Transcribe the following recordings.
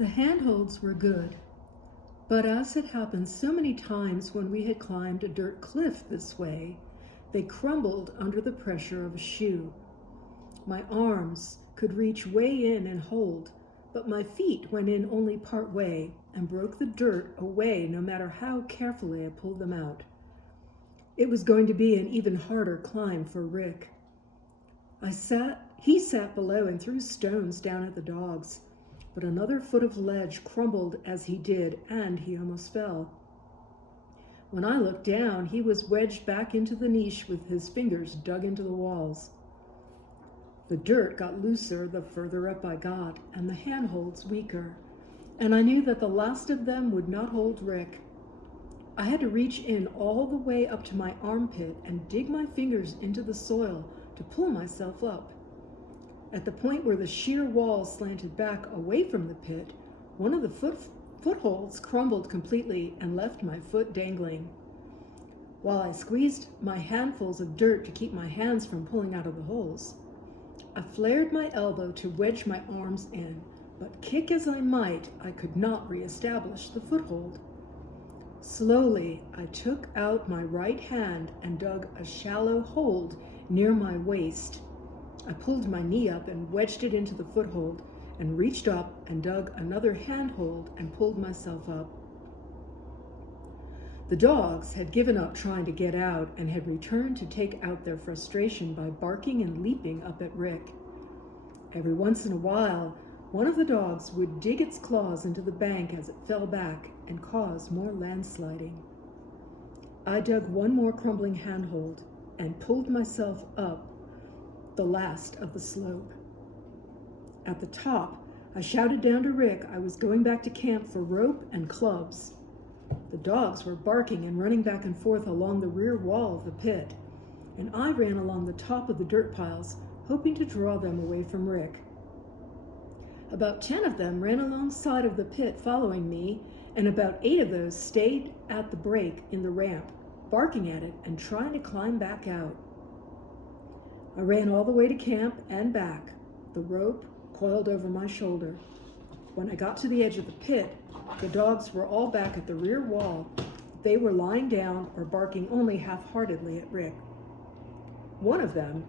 The handholds were good, but as had happened so many times when we had climbed a dirt cliff this way, they crumbled under the pressure of a shoe. My arms could reach way in and hold, but my feet went in only part way and broke the dirt away no matter how carefully I pulled them out. It was going to be an even harder climb for Rick. He sat below and threw stones down at the dogs, but another foot of ledge crumbled as he did, and he almost fell. When I looked down, he was wedged back into the niche with his fingers dug into the walls. The dirt got looser the further up I got, and the handholds weaker, and I knew that the last of them would not hold Rick. I had to reach in all the way up to my armpit and dig my fingers into the soil to pull myself up. At the point where the sheer wall slanted back away from the pit, one of the footholds crumbled completely and left my foot dangling. While I squeezed my handfuls of dirt to keep my hands from pulling out of the holes, I flared my elbow to wedge my arms in, but kick as I might, I could not reestablish the foothold. Slowly, I took out my right hand and dug a shallow hold near my waist. I pulled my knee up and wedged it into the foothold and reached up and dug another handhold and pulled myself up. The dogs had given up trying to get out and had returned to take out their frustration by barking and leaping up at Rick. Every once in a while, one of the dogs would dig its claws into the bank as it fell back and cause more landsliding. I dug one more crumbling handhold and pulled myself up the last of the slope. At the top, I shouted down to Rick I was going back to camp for rope and clubs. The dogs were barking and running back and forth along the rear wall of the pit, and I ran along the top of the dirt piles, hoping to draw them away from Rick. About 10 of them ran alongside of the pit following me, and about 8 of those stayed at the break in the ramp, barking at it and trying to climb back out. I ran all the way to camp and back, the rope coiled over my shoulder. When I got to the edge of the pit, the dogs were all back at the rear wall. They were lying down or barking only half-heartedly at Rick. One of them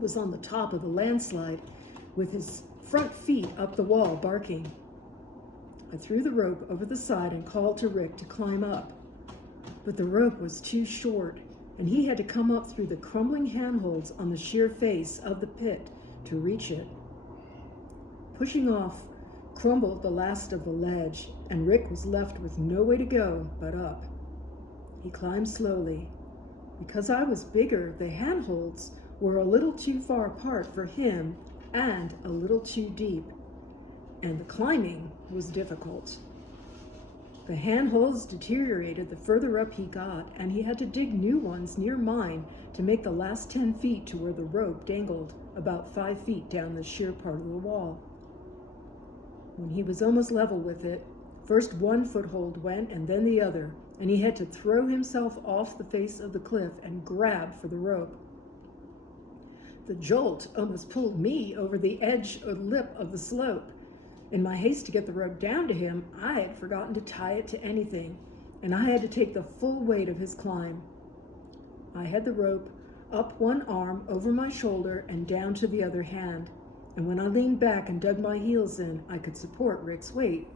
was on the top of the landslide with his front feet up the wall barking. I threw the rope over the side and called to Rick to climb up, but the rope was too short and he had to come up through the crumbling handholds on the sheer face of the pit to reach it. Pushing off crumbled the last of the ledge, and Rick was left with no way to go but up. He climbed slowly. Because I was bigger, the handholds were a little too far apart for him and a little too deep, and the climbing was difficult. The handholds deteriorated the further up he got, and he had to dig new ones near mine to make the last 10 feet to where the rope dangled about 5 feet down the sheer part of the wall. When he was almost level with it, first one foothold went and then the other, and he had to throw himself off the face of the cliff and grab for the rope. The jolt almost pulled me over the edge or lip of the slope. In my haste to get the rope down to him, I had forgotten to tie it to anything, and I had to take the full weight of his climb. I had the rope up one arm over my shoulder and down to the other hand, and when I leaned back and dug my heels in, I could support Rick's weight.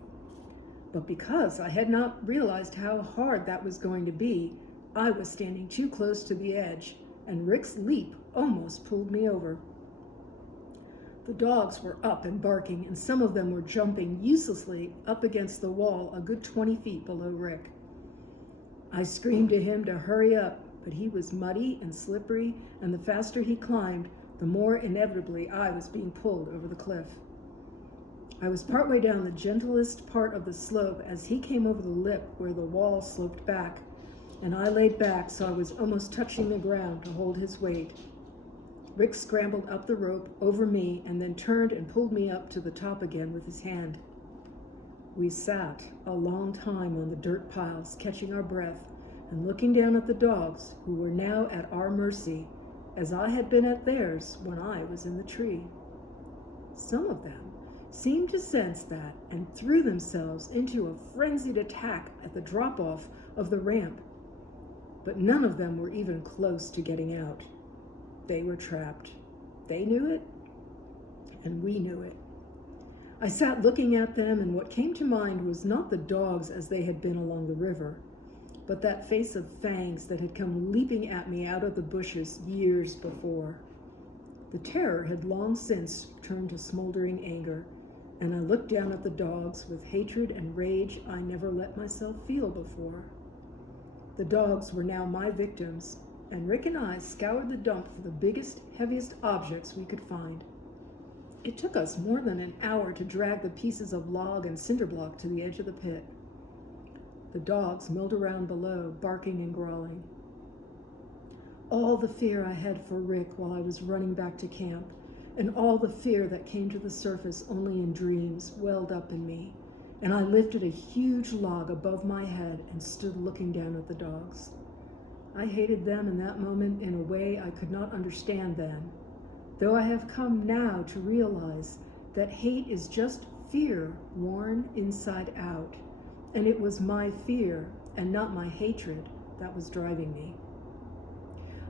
But because I had not realized how hard that was going to be, I was standing too close to the edge, and Rick's leap almost pulled me over. The dogs were up and barking, and some of them were jumping uselessly up against the wall a good 20 feet below Rick. I screamed to him to hurry up, but he was muddy and slippery, and the faster he climbed, the more inevitably I was being pulled over the cliff. I was partway down the gentlest part of the slope as he came over the lip where the wall sloped back, and I laid back so I was almost touching the ground to hold his weight. Rick scrambled up the rope over me and then turned and pulled me up to the top again with his hand. We sat a long time on the dirt piles, catching our breath and looking down at the dogs, who were now at our mercy, as I had been at theirs when I was in the tree. Some of them seemed to sense that and threw themselves into a frenzied attack at the drop-off of the ramp. But none of them were even close to getting out. They were trapped. They knew it, and we knew it. I sat looking at them, and what came to mind was not the dogs as they had been along the river, but that face of fangs that had come leaping at me out of the bushes years before. The terror had long since turned to smoldering anger, and I looked down at the dogs with hatred and rage I never let myself feel before. The dogs were now my victims, and Rick and I scoured the dump for the biggest, heaviest objects we could find. It took us more than an hour to drag the pieces of log and cinder block to the edge of the pit. The dogs milled around below, barking and growling. All the fear I had for Rick while I was running back to camp, and all the fear that came to the surface only in dreams, welled up in me, and I lifted a huge log above my head and stood looking down at the dogs. I hated them in that moment in a way I could not understand then, though I have come now to realize that hate is just fear worn inside out, and it was my fear and not my hatred that was driving me.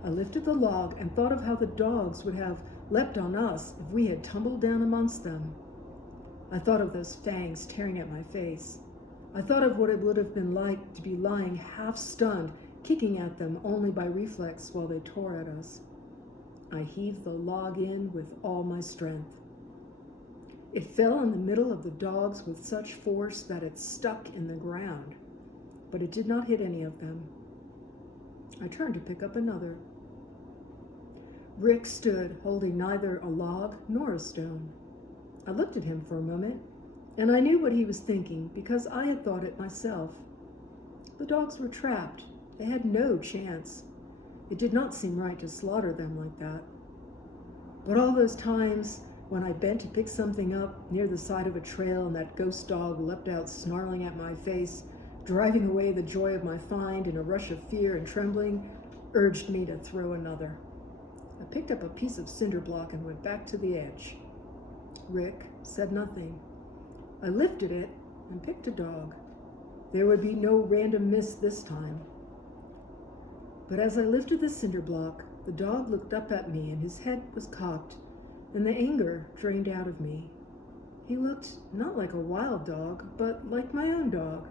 I lifted the log and thought of how the dogs would have leapt on us if we had tumbled down amongst them. I thought of those fangs tearing at my face. I thought of what it would have been like to be lying half stunned, kicking at them only by reflex while they tore at us. I heaved the log in with all my strength. It fell in the middle of the dogs with such force that it stuck in the ground, but it did not hit any of them. I turned to pick up another. Rick stood holding neither a log nor a stone. I looked at him for a moment, and I knew what he was thinking because I had thought it myself. The dogs were trapped. They had no chance. It did not seem right to slaughter them like that. But all those times when I bent to pick something up near the side of a trail and that ghost dog leapt out snarling at my face, driving away the joy of my find in a rush of fear and trembling, urged me to throw another. I picked up a piece of cinder block and went back to the edge. Rick said nothing. I lifted it and picked a dog. There would be no random miss this time. But as I lifted the cinder block, the dog looked up at me and his head was cocked, and the anger drained out of me. He looked not like a wild dog, but like my own dog.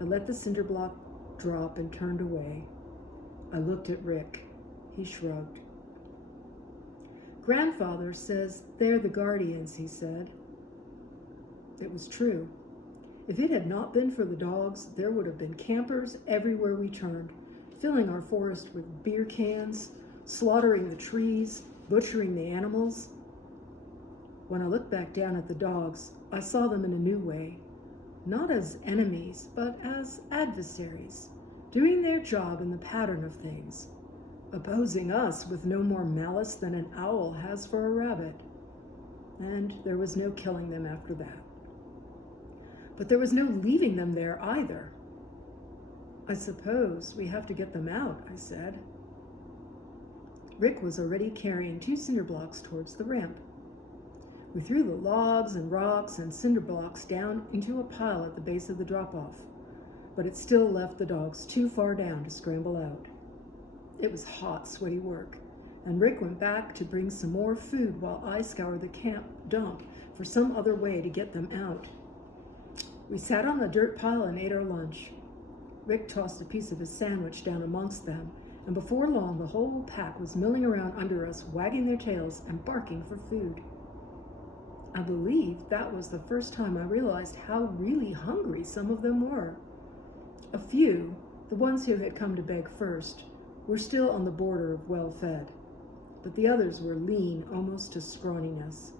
I let the cinder block drop and turned away. I looked at Rick. He shrugged. Grandfather says they're the guardians, he said. It was true. If it had not been for the dogs, there would have been campers everywhere we turned, filling our forest with beer cans, slaughtering the trees, butchering the animals. When I looked back down at the dogs, I saw them in a new way, not as enemies, but as adversaries, doing their job in the pattern of things, opposing us with no more malice than an owl has for a rabbit. And there was no killing them after that. But there was no leaving them there either. I suppose we have to get them out, I said. Rick was already carrying 2 cinder blocks towards the ramp. We threw the logs and rocks and cinder blocks down into a pile at the base of the drop-off, but it still left the dogs too far down to scramble out. It was hot, sweaty work, and Rick went back to bring some more food while I scoured the camp dump for some other way to get them out. We sat on the dirt pile and ate our lunch. Rick tossed a piece of his sandwich down amongst them, and before long the whole pack was milling around under us, wagging their tails and barking for food. I believe that was the first time I realized how really hungry some of them were. A few, the ones who had come to beg first, were still on the border of well-fed, but the others were lean almost to scrawniness.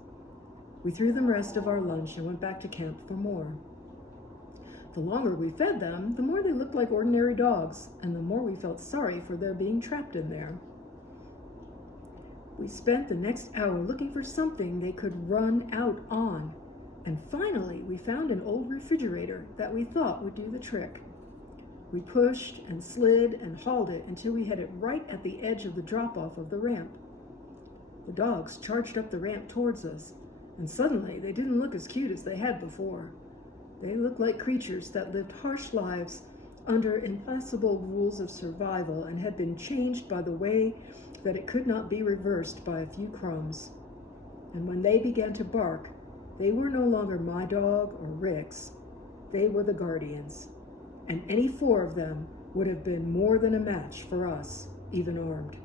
We threw them the rest of our lunch and went back to camp for more. The longer we fed them, the more they looked like ordinary dogs, and the more we felt sorry for their being trapped in there. We spent the next hour looking for something they could run out on, and finally we found an old refrigerator that we thought would do the trick. We pushed and slid and hauled it until we had it right at the edge of the drop-off of the ramp. The dogs charged up the ramp towards us, and suddenly they didn't look as cute as they had before. They looked like creatures that lived harsh lives under impossible rules of survival and had been changed by the way that it could not be reversed by a few crumbs. And when they began to bark, they were no longer my dog or Rick's. They were the guardians, and any four of them would have been more than a match for us, even armed.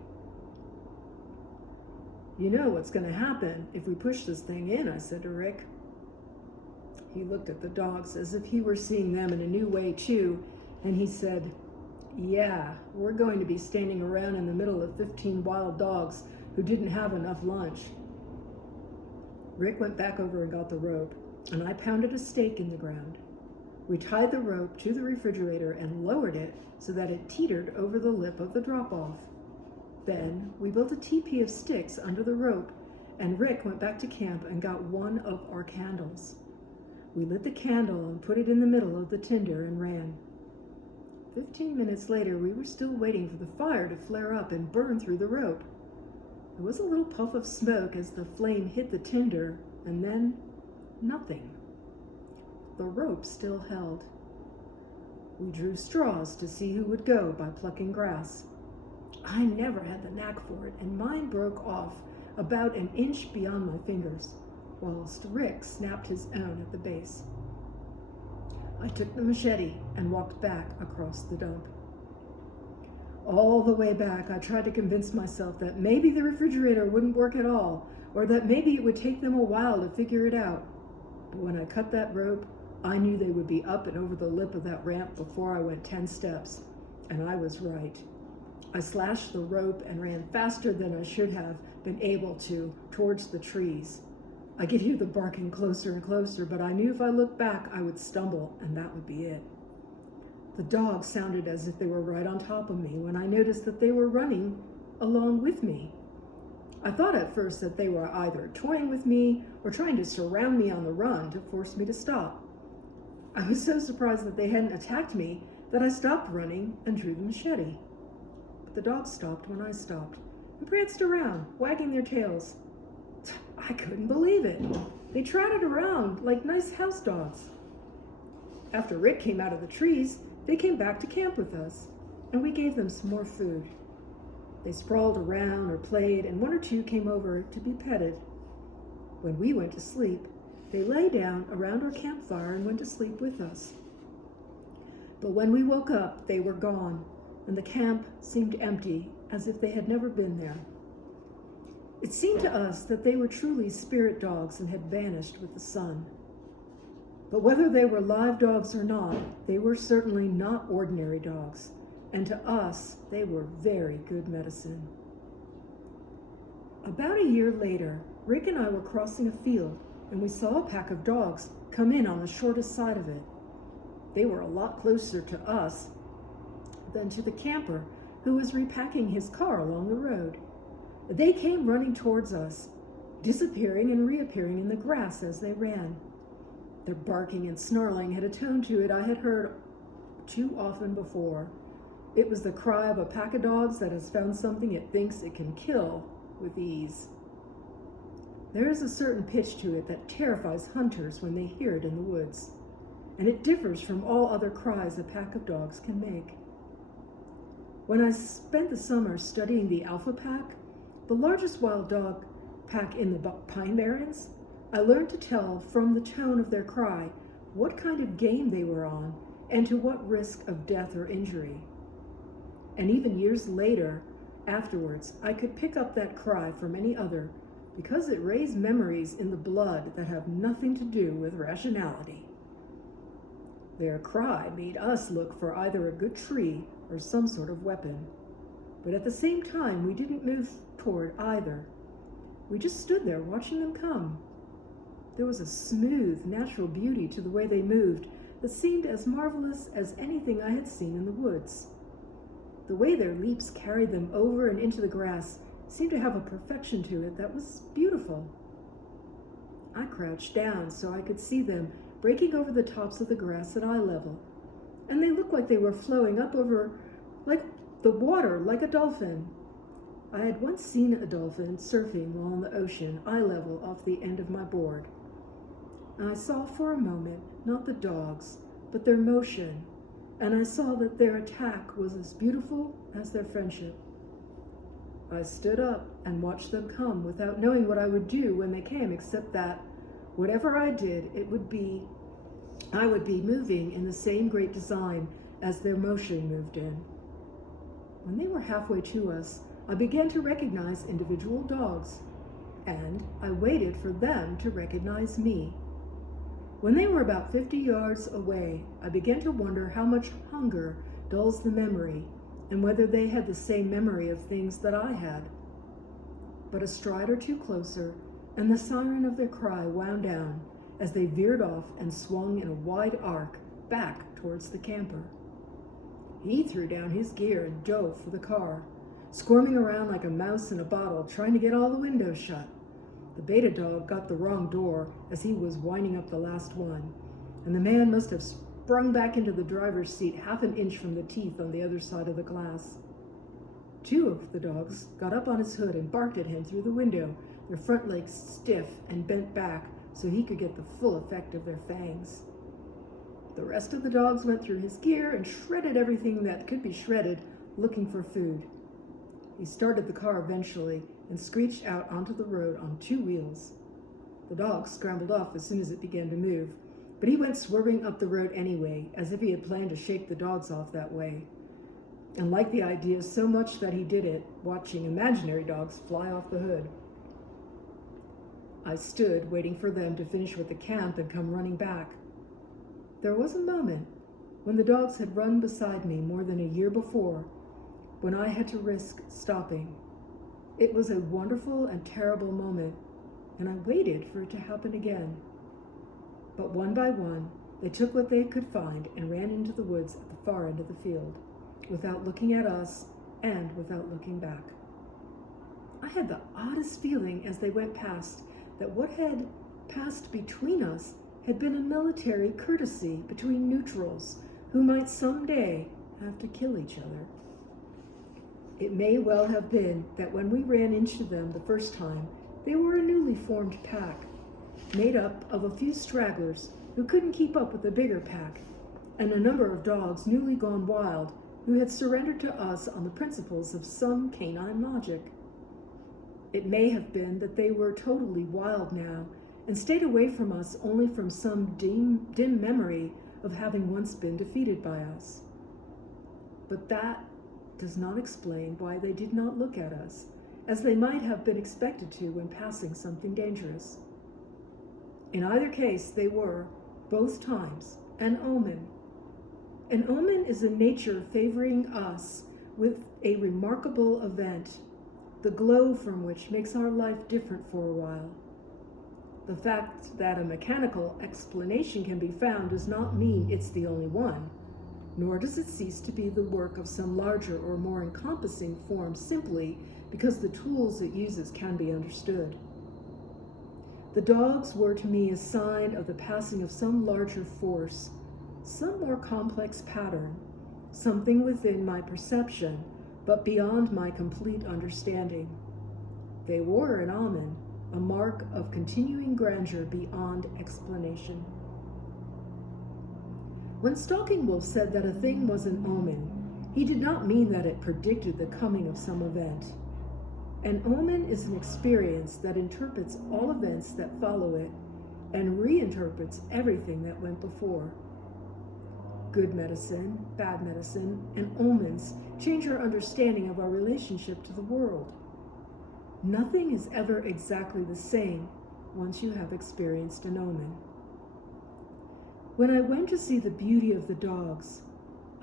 "You know what's going to happen if we push this thing in," I said to Rick. He looked at the dogs as if he were seeing them in a new way too, and he said, "Yeah, we're going to be standing around in the middle of 15 wild dogs who didn't have enough lunch." Rick went back over and got the rope, and I pounded a stake in the ground. We tied the rope to the refrigerator and lowered it so that it teetered over the lip of the drop-off. Then we built a teepee of sticks under the rope, and Rick went back to camp and got one of our candles. We lit the candle and put it in the middle of the tinder and ran. 15 minutes later, we were still waiting for the fire to flare up and burn through the rope. There was a little puff of smoke as the flame hit the tinder, and then nothing. The rope still held. We drew straws to see who would go by plucking grass. I never had the knack for it, and mine broke off about an inch beyond my fingers, whilst Rick snapped his own at the base. I took the machete and walked back across the dump. All the way back, I tried to convince myself that maybe the refrigerator wouldn't work at all, or that maybe it would take them a while to figure it out. But when I cut that rope, I knew they would be up and over the lip of that ramp before I went 10 steps, and I was right. I slashed the rope and ran faster than I should have been able to towards the trees. I could hear the barking closer and closer, but I knew if I looked back, I would stumble, and that would be it. The dogs sounded as if they were right on top of me when I noticed that they were running along with me. I thought at first that they were either toying with me or trying to surround me on the run to force me to stop. I was so surprised that they hadn't attacked me that I stopped running and drew the machete. But the dogs stopped when I stopped and pranced around, wagging their tails. I couldn't believe it. They trotted around like nice house dogs. After Rick came out of the trees, they came back to camp with us, and we gave them some more food. They sprawled around or played, and one or two came over to be petted. When we went to sleep, they lay down around our campfire and went to sleep with us. But when we woke up, they were gone, and the camp seemed empty, as if they had never been there. It seemed to us that they were truly spirit dogs and had vanished with the sun. But whether they were live dogs or not, they were certainly not ordinary dogs, and to us, they were very good medicine. About a year later, Rick and I were crossing a field, and we saw a pack of dogs come in on the shortest side of it. They were a lot closer to us than to the camper who was repacking his car along the road. They came running towards us, disappearing and reappearing in the grass as they ran. Their barking and snarling had a tone to it I had heard too often before. It was the cry of a pack of dogs that has found something it thinks it can kill with ease. There is a certain pitch to it that terrifies hunters when they hear it in the woods, and it differs from all other cries a pack of dogs can make. When I spent the summer studying the alpha pack, the largest wild dog pack in the Pine Barrens, I learned to tell from the tone of their cry what kind of game they were on and to what risk of death or injury. And even years later, afterwards, I could pick up that cry from any other because it raised memories in the blood that have nothing to do with rationality. Their cry made us look for either a good tree or some sort of weapon. But at the same time, we didn't move toward either. We just stood there watching them come. There was a smooth, natural beauty to the way they moved that seemed as marvelous as anything I had seen in the woods. The way their leaps carried them over and into the grass seemed to have a perfection to it that was beautiful. I crouched down so I could see them breaking over the tops of the grass at eye level, and they looked like they were flowing up over like the water like a dolphin. I had once seen a dolphin surfing while in the ocean, eye level off the end of my board. And I saw for a moment not the dogs, but their motion, and I saw that their attack was as beautiful as their friendship. I stood up and watched them come without knowing what I would do when they came, except that whatever I did, I would be moving in the same great design as their motion moved in. When they were halfway to us, I began to recognize individual dogs, and I waited for them to recognize me. When they were about 50 yards away, I began to wonder how much hunger dulls the memory, and whether they had the same memory of things that I had. But a stride or two closer, and the siren of their cry wound down as they veered off and swung in a wide arc back towards the camper. He threw down his gear and dove for the car, squirming around like a mouse in a bottle, trying to get all the windows shut. The beta dog got the wrong door as he was winding up the last one, and the man must have sprung back into the driver's seat half an inch from the teeth on the other side of the glass. Two of the dogs got up on his hood and barked at him through the window, their front legs stiff and bent back so he could get the full effect of their fangs. The rest of the dogs went through his gear and shredded everything that could be shredded, looking for food. He started the car eventually and screeched out onto the road on two wheels. The dog scrambled off as soon as it began to move, but he went swerving up the road anyway, as if he had planned to shake the dogs off that way, and liked the idea so much that he did it, watching imaginary dogs fly off the hood. I stood waiting for them to finish with the camp and come running back. There was a moment when the dogs had run beside me more than a year before, when I had to risk stopping. It was a wonderful and terrible moment, and I waited for it to happen again. But one by one, they took what they could find and ran into the woods at the far end of the field, without looking at us and without looking back. I had the oddest feeling as they went past that what had passed between us had been a military courtesy between neutrals who might someday have to kill each other. It may well have been that when we ran into them the first time, they were a newly formed pack, made up of a few stragglers who couldn't keep up with the bigger pack, and a number of dogs newly gone wild who had surrendered to us on the principles of some canine logic. It may have been that they were totally wild now and stayed away from us only from some dim memory of having once been defeated by us. But that does not explain why they did not look at us, as they might have been expected to when passing something dangerous. In either case, they were, both times, an omen. An omen is a nature favoring us with a remarkable event, the glow from which makes our life different for a while. The fact that a mechanical explanation can be found does not mean it's the only one, nor does it cease to be the work of some larger or more encompassing form simply because the tools it uses can be understood. The dogs were to me a sign of the passing of some larger force, some more complex pattern, something within my perception, but beyond my complete understanding. They were an omen, a mark of continuing grandeur beyond explanation. When Stalking Wolf said that a thing was an omen, he did not mean that it predicted the coming of some event. An omen is an experience that interprets all events that follow it and reinterprets everything that went before. Good medicine, bad medicine, and omens change our understanding of our relationship to the world. Nothing is ever exactly the same once you have experienced an omen. When I went to see the beauty of the dogs,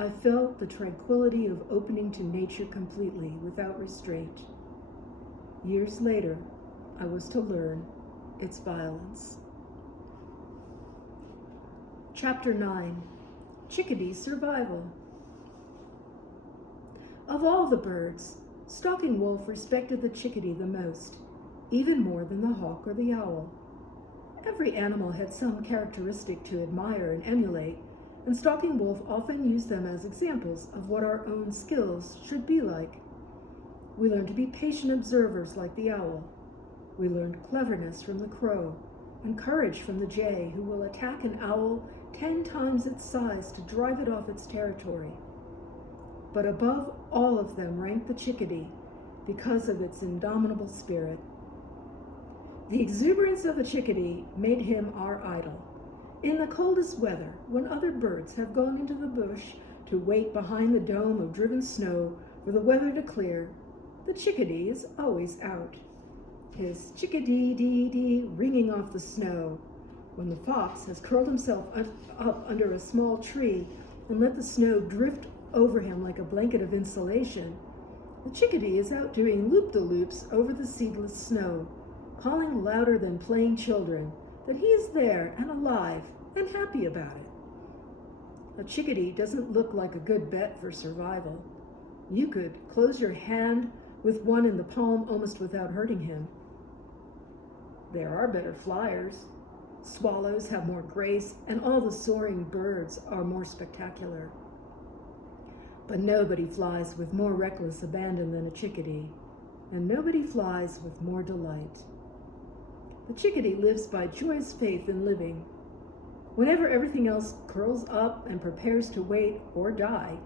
I felt the tranquility of opening to nature completely without restraint. Years later, I was to learn its violence. Chapter 9, Chickadee Survival. Of all the birds, Stalking Wolf respected the chickadee the most, even more than the hawk or the owl. Every animal had some characteristic to admire and emulate, and Stalking Wolf often used them as examples of what our own skills should be like. We learned to be patient observers like the owl. We learned cleverness from the crow and courage from the jay, who will attack an owl 10 times its size to drive it off its territory. But above all of them ranked the chickadee because of its indomitable spirit. The exuberance of the chickadee made him our idol. In the coldest weather, when other birds have gone into the bush to wait behind the dome of driven snow for the weather to clear, the chickadee is always out, his chickadee-dee-dee ringing off the snow. When the fox has curled himself up under a small tree and let the snow drift over him like a blanket of insulation, the chickadee is out doing loop-the-loops over the seedless snow, calling louder than playing children that he is there and alive and happy about it. A chickadee doesn't look like a good bet for survival. You could close your hand with one in the palm almost without hurting him. There are better flyers. Swallows have more grace, and all the soaring birds are more spectacular. But nobody flies with more reckless abandon than a chickadee, and nobody flies with more delight. The chickadee lives by joyous faith in living. Whenever everything else curls up and prepares to wait or die,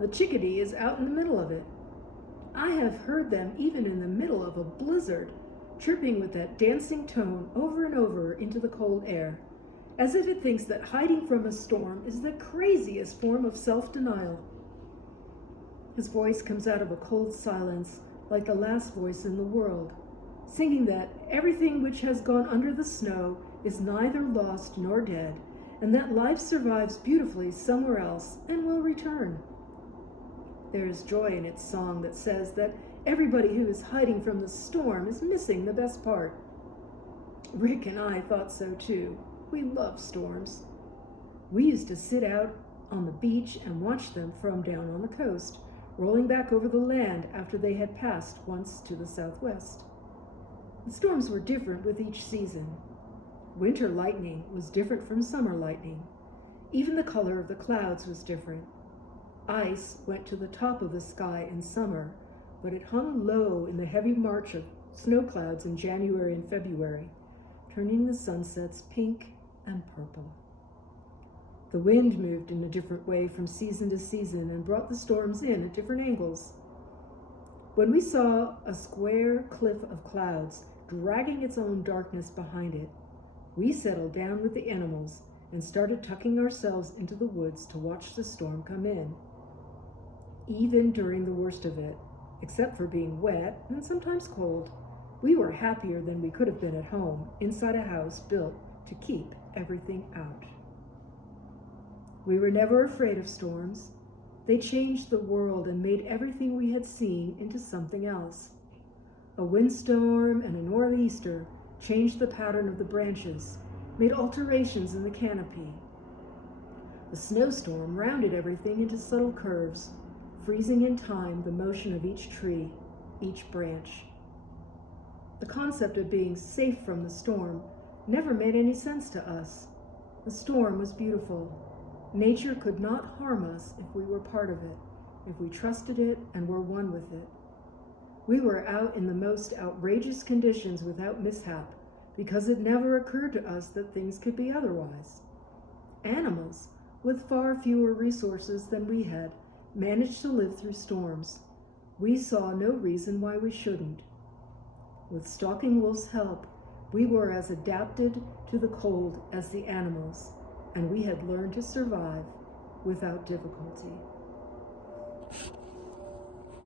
the chickadee is out in the middle of it. I have heard them even in the middle of a blizzard, chirping with that dancing tone over and over into the cold air, as if it thinks that hiding from a storm is the craziest form of self-denial. His voice comes out of a cold silence like the last voice in the world, singing that everything which has gone under the snow is neither lost nor dead, and that life survives beautifully somewhere else and will return. There is joy in its song that says that everybody who is hiding from the storm is missing the best part. Rick and I thought so too. We love storms. We used to sit out on the beach and watch them from down on the coast, rolling back over the land after they had passed once to the southwest. The storms were different with each season. Winter lightning was different from summer lightning. Even the color of the clouds was different. Ice went to the top of the sky in summer, but it hung low in the heavy march of snow clouds in January and February, turning the sunsets pink and purple. The wind moved in a different way from season to season and brought the storms in at different angles. When we saw a square cliff of clouds dragging its own darkness behind it, we settled down with the animals and started tucking ourselves into the woods to watch the storm come in. Even during the worst of it, except for being wet and sometimes cold, we were happier than we could have been at home, inside a house built to keep everything out. We were never afraid of storms. They changed the world and made everything we had seen into something else. A windstorm and a nor'easter changed the pattern of the branches, made alterations in the canopy. The snowstorm rounded everything into subtle curves, freezing in time the motion of each tree, each branch. The concept of being safe from the storm never made any sense to us. The storm was beautiful. Nature could not harm us if we were part of it, if we trusted it and were one with it. We were out in the most outrageous conditions without mishap, because it never occurred to us that things could be otherwise. Animals, with far fewer resources than we had, managed to live through storms. We saw no reason why we shouldn't. With Stalking Wolf's help, we were as adapted to the cold as the animals, and we had learned to survive without difficulty.